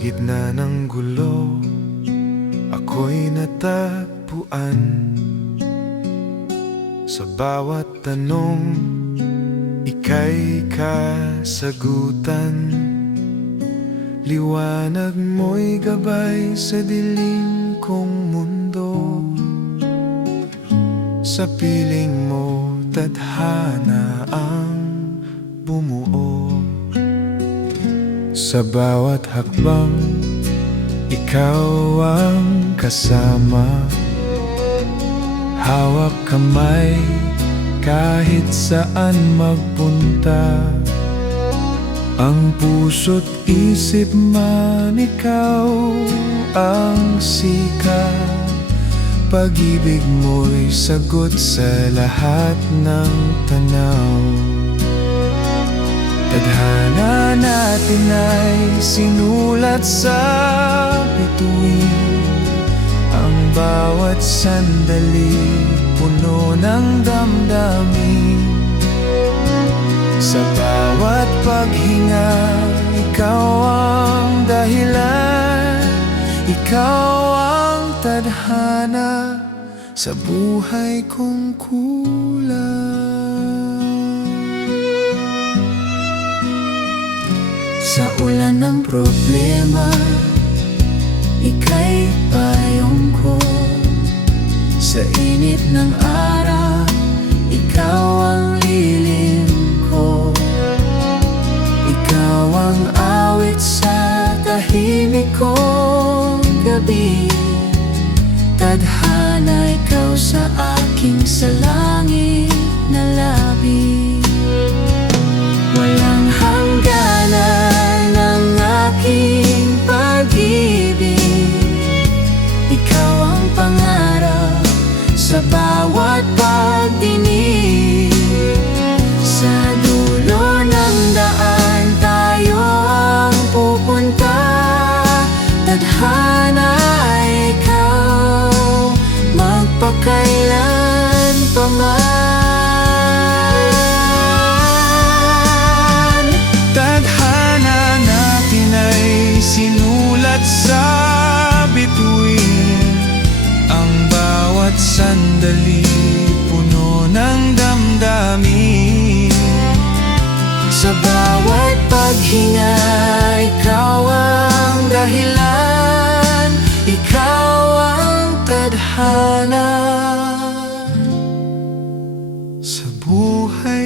gitna ng gulo, ako'y natagpuan. Sa bawat tanong, ika'y kasagutan. Liwanag mo'y gabay sa dilim kong mundo. Sa piling mo, tadhana ang bumuo. Sa bawat hakbang, ikaw ang kasama. Hawak kamay kahit saan magpunta. Ang puso't isip man, ikaw ang sikat. Pag-ibig mo'y sagot sa lahat ng tanaw. Tadhana natin ay sinulat sa bituin. Ang bawat sandali puno ng damdamin. Sa bawat paghinga, ikaw ang dahilan. Ikaw ang tadhana sa buhay kong kulang. Sa ulan ng problema, ika'y payong ko. Sa init ng araw, ikaw ang lilim ko. Ikaw ang awit sa tahimik kong gabi. Tadhana, ikaw sa aking salangit na labi. Walang hangganan ang aking pag-ibig. Ikaw ang pangarap sa bawat pagdinig. Sa dulo ng daan tayo ang pupunta. Tadhana, ikaw magpakailan pa man. Tadhana natin ay sinulat sa bituin. Ang bawat sandali puno ng damdamin. Sa bawat paghinga, ikaw ang dahilan. Ikaw ang tadhana Sa buhay